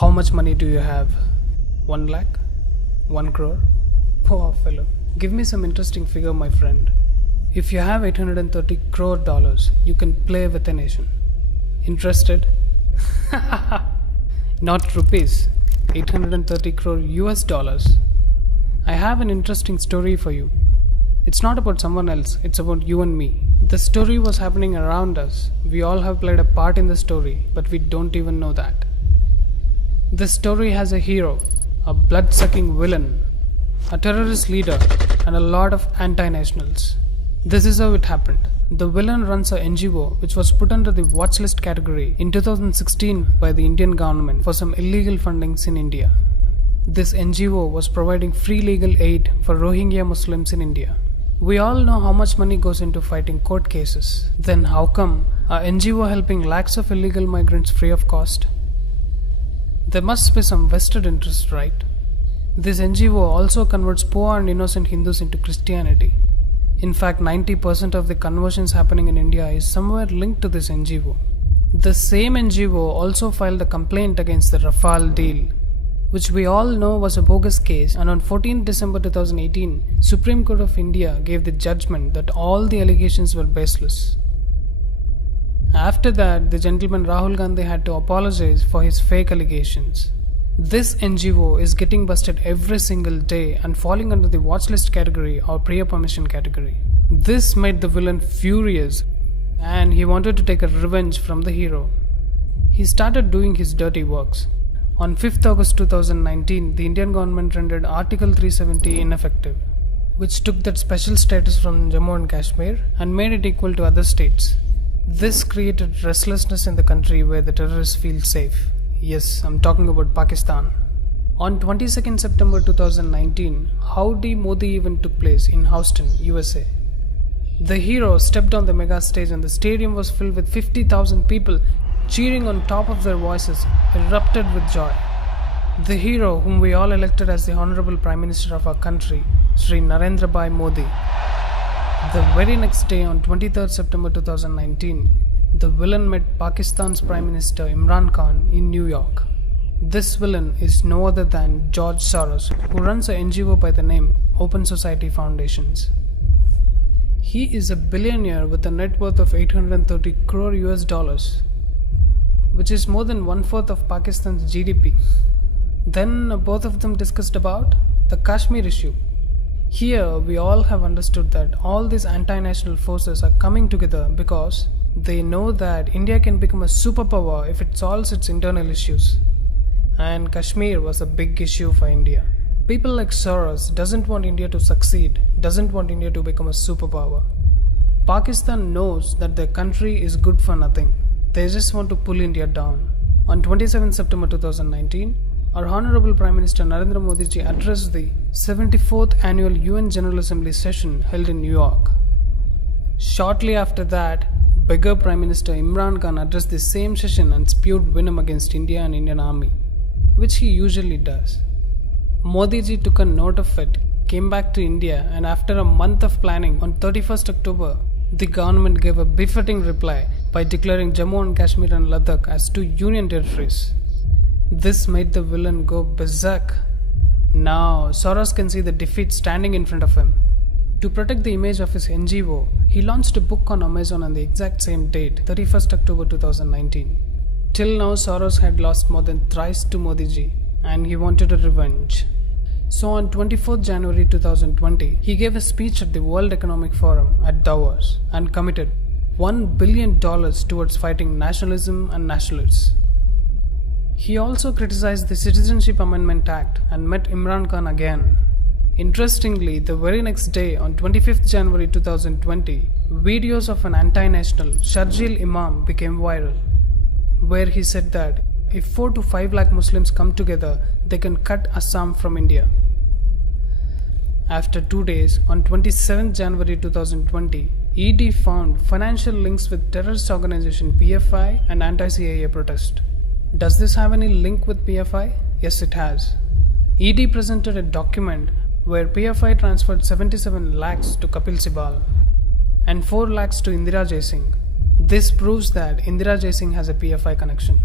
How much money do you have? 1 lakh? 1 crore? Poor fellow. Give me some interesting figure, my friend. If you have $830 crore, you can play with a nation. Interested? Not rupees. 830 crore US dollars. I have an interesting story for you. It's not about someone else, it's about you and me. The story was happening around us. We all have played a part in the story, but we don't even know that. This story has a hero, a blood-sucking villain, a terrorist leader, and a lot of anti-nationals. This is how it happened. The villain runs a NGO which was put under the watchlist category in 2016 by the Indian government for some illegal fundings in India. This NGO was providing free legal aid for Rohingya Muslims in India. We all know how much money goes into fighting court cases. Then how come a NGO helping lakhs of illegal migrants free of cost? There must be some vested interest, right? This NGO also converts poor and innocent Hindus into Christianity. In fact, 90% of the conversions happening in India is somewhere linked to this NGO. The same NGO also filed a complaint against the Rafale deal, which we all know was a bogus case, and on 14 December 2018, Supreme Court of India gave the judgment that all the allegations were baseless. After that, the gentleman Rahul Gandhi had to apologize for his fake allegations. This NGO is getting busted every single day and falling under the watchlist category or prior permission category. This made the villain furious, and he wanted to take a revenge from the hero. He started doing his dirty works. On 5th August 2019, the Indian government rendered Article 370 ineffective, which took that special status from Jammu and Kashmir and made it equal to other states. This created restlessness in the country where the terrorists feel safe. Yes, I'm talking about Pakistan. On 22nd September 2019, Howdy Modi event took place in Houston, USA. The hero stepped on the mega stage and the stadium was filled with 50,000 people cheering on top of their voices, erupted with joy. The hero, whom we all elected as the Honorable Prime Minister of our country, Sri Narendra Bhai Modi. The very next day, on 23rd September 2019, the villain met Pakistan's Prime Minister Imran Khan in New York. This villain is no other than George Soros, who runs an NGO by the name Open Society Foundations. He is a billionaire with a net worth of 830 crore US dollars, which is more than 1/4 of Pakistan's GDP. Then both of them discussed about the Kashmir issue. Here we all have understood that all these anti-national forces are coming together because they know that India can become a superpower if it solves its internal issues. And Kashmir was a big issue for India. People like Soros doesn't want India to succeed, doesn't want India to become a superpower. Pakistan knows that their country is good for nothing. They just want to pull India down. On 27 September 2019, our Honorable Prime Minister Narendra Modi ji addressed the 74th Annual UN General Assembly session held in New York. Shortly after that, bigger Prime Minister Imran Khan addressed the same session and spewed venom against India and Indian Army, which he usually does. Modi ji took a note of it, came back to India, and after a month of planning, on 31st October, the government gave a befitting reply by declaring Jammu and Kashmir and Ladakh as two union territories. This made the villain go berserk. Now, Soros can see the defeat standing in front of him. To protect the image of his NGO, he launched a book on Amazon on the exact same date, 31st October 2019. Till now, Soros had lost more than thrice to Modi ji, and he wanted a revenge. So on 24th January 2020, he gave a speech at the World Economic Forum at Davos and committed $1 billion towards fighting nationalism and nationalists. He also criticized the Citizenship Amendment Act and met Imran Khan again. Interestingly, the very next day, on 25th January 2020, videos of an anti-national, Sharjeel Imam, became viral, where he said that if 4 to 5 lakh Muslims come together, they can cut Assam from India. After 2 days, on 27th January 2020, ED found financial links with terrorist organization PFI and anti-CIA protest. Does this have any link with PFI? Yes, it has. ED presented a document where PFI transferred 77 lakhs to Kapil Sibal and 4 lakhs to Indira Jaisingh. This proves that Indira Jaisingh has a PFI connection.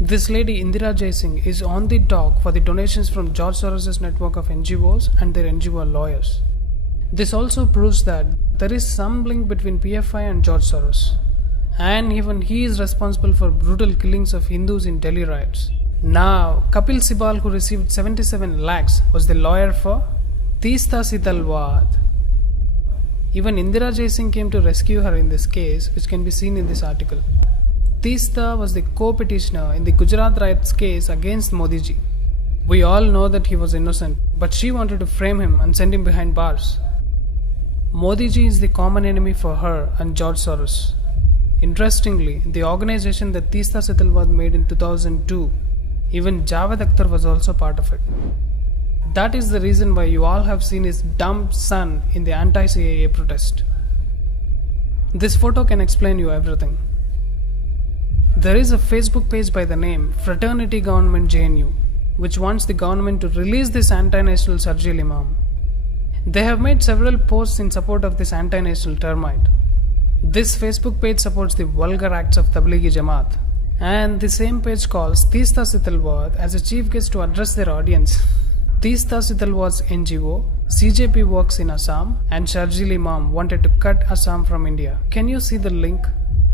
This lady Indira Jaising is on the dock for the donations from George Soros' network of NGOs and their NGO lawyers. This also proves that there is some link between PFI and George Soros. And even he is responsible for brutal killings of Hindus in Delhi riots. Now, Kapil Sibal, who received 77 lakhs, was the lawyer for Teesta Setalvad. Even Indira Jaising came to rescue her in this case, which can be seen in this article. Teesta was the co-petitioner in the Gujarat riots case against Modi ji. We all know that he was innocent, but she wanted to frame him and send him behind bars. Modi ji is the common enemy for her and George Soros. Interestingly, the organization that Teesta Setalvad made in 2002, even Javed Akhtar was also part of it. That is the reason why you all have seen his dumb son in the anti-CAA protest. This photo can explain you everything. There is a Facebook page by the name Fraternity Government JNU, which wants the government to release this anti-national Sharjeel Imam. They have made several posts in support of this anti-national termite. This Facebook page supports the vulgar acts of Tablighi Jamaat, and the same page calls Teesta Setalvad as a chief guest to address their audience. Teesta Setalvad's NGO, CJP works in Assam, and Sharjeel Imam wanted to cut Assam from India. Can you see the link?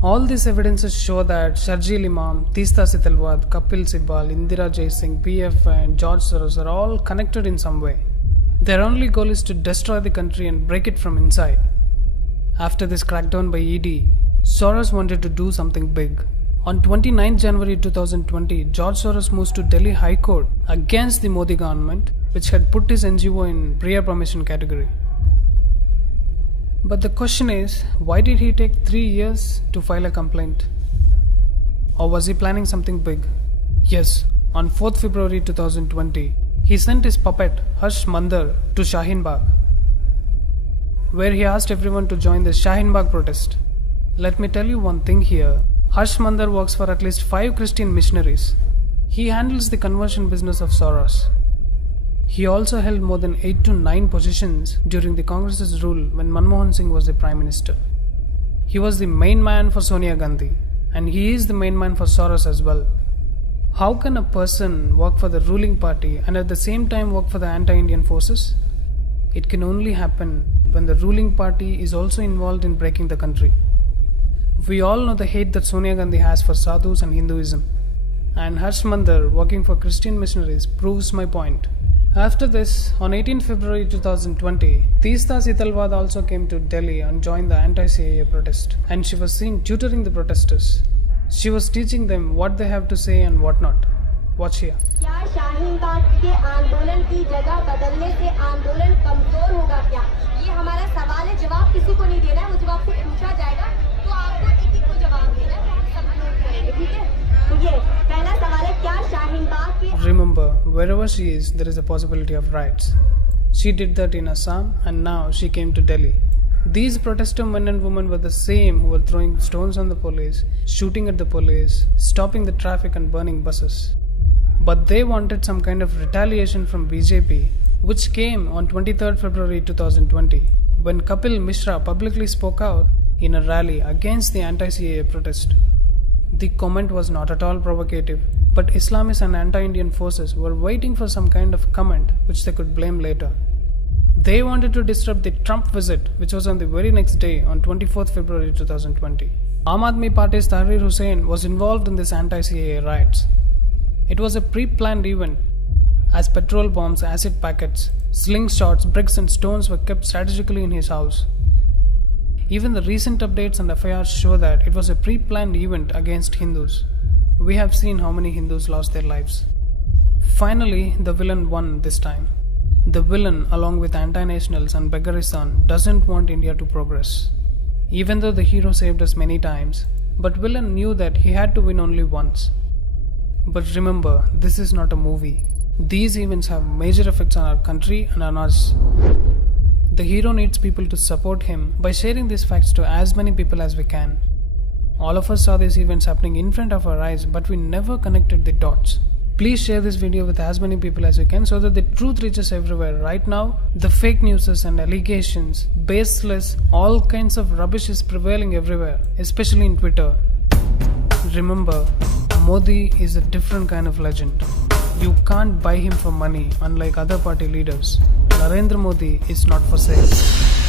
All these evidences show that Sharjeel Imam, Teesta Setalvad, Kapil Sibal, Indira Jaising, PFI and George Soros are all connected in some way. Their only goal is to destroy the country and break it from inside. After this crackdown by ED, Soros wanted to do something big. On 29 January 2020, George Soros moves to Delhi High Court against the Modi government, which had put his NGO in prior permission category. But the question is, why did he take 3 years to file a complaint? Or was he planning something big? Yes, on 4th February 2020, he sent his puppet Harsh Mandar to Shaheen Bagh, where he asked everyone to join the Shaheen Bagh protest. Let me tell you one thing here. Harsh Mandar works for at least 5 Christian missionaries. He handles the conversion business of Soros. He also held more than 8 to 9 positions during the Congress's rule when Manmohan Singh was the Prime Minister. He was the main man for Sonia Gandhi, and he is the main man for Soros as well. How can a person work for the ruling party and at the same time work for the anti-Indian forces? It can only happen when the ruling party is also involved in breaking the country. We all know the hate that Sonia Gandhi has for sadhus and Hinduism, and Harsh Mandar working for Christian missionaries proves my point. After this, on 18 February 2020, Teesta Setalvad also came to Delhi and joined the anti-CAA protest, and she was seen tutoring the protesters. She was teaching them what they have to say and what not. Watch here. क्या शाहीन बाग के आंदोलन की जगह बदलने से आंदोलन कमजोर होगा क्या? ये हमारा सवाल है, जवाब किसी को नहीं देना है, वो जवाब से पूछा जाएगा तो आपको एक को जवाब देना है, हम सब नोट करेंगे, ठीक है? तो ये पहला सवाल है, क्या शाहीन बाग के Remember, wherever she is, there is a possibility of riots. She did that in Assam, and now she came to Delhi. These protester men and women were the same who were throwing stones on the police, shooting at the police, stopping the traffic and burning buses. But they wanted some kind of retaliation from BJP, which came on 23rd February 2020, when Kapil Mishra publicly spoke out in a rally against the anti-CAA protest. The comment was not at all provocative, but Islamists and anti-Indian forces were waiting for some kind of comment which they could blame later. They wanted to disrupt the Trump visit, which was on the very next day on 24th February 2020. Aam Aadmi Party's Tahrir Hussain was involved in this anti-CAA riots. It was a pre-planned event, as petrol bombs, acid packets, slingshots, bricks and stones were kept strategically in his house. Even the recent updates and FIRs show that it was a pre-planned event against Hindus. We have seen how many Hindus lost their lives. Finally, the villain won this time. The villain, along with anti-nationals and Begaristan, doesn't want India to progress. Even though the hero saved us many times, but villain knew that he had to win only once. But remember, this is not a movie. These events have major effects on our country and on us. The hero needs people to support him by sharing these facts to as many people as we can. All of us saw these events happening in front of our eyes, but we never connected the dots. Please share this video with as many people as you can so that the truth reaches everywhere. Right now, the fake news and allegations, baseless, all kinds of rubbish is prevailing everywhere, especially in Twitter. Remember, Modi is a different kind of legend. You can't buy him for money, unlike other party leaders. Narendra Modi is not for sale.